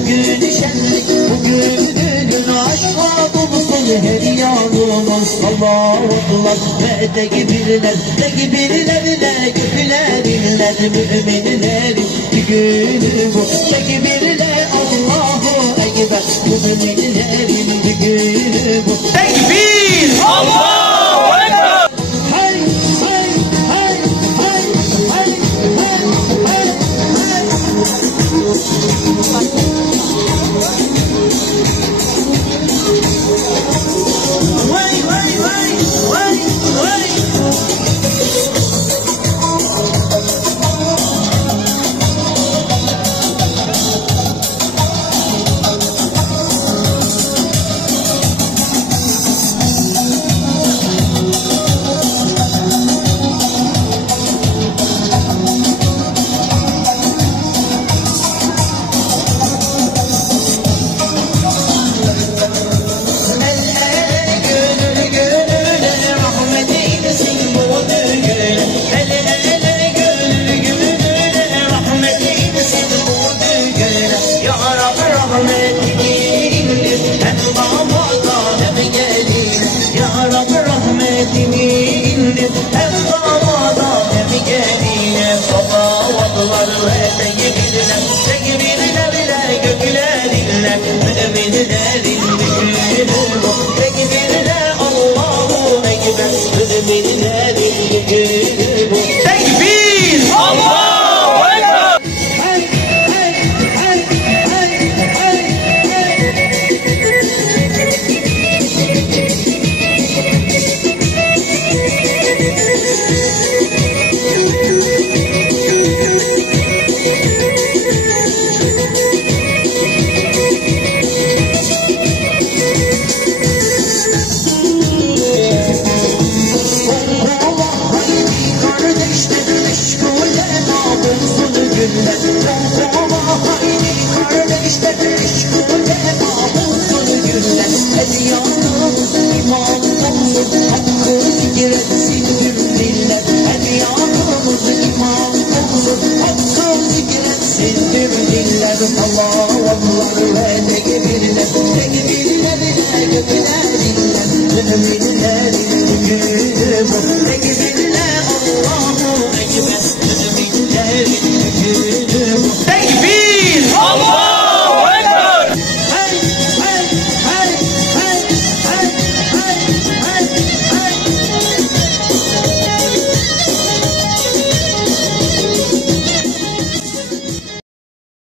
bugün şenlik, bugün düğün, aşka dolusun her yanımız. Salavatlar ve tekbirler, tekbirlerle gökler inler, müminlerin bir günü bu. Tekbirler Allahu Ekber, müminlerin bir günü bu. Tekbir! Allahu Ekber! Hey, hey, hey, hey, hey, hey, Tekbir! Allahu Ekber! Allah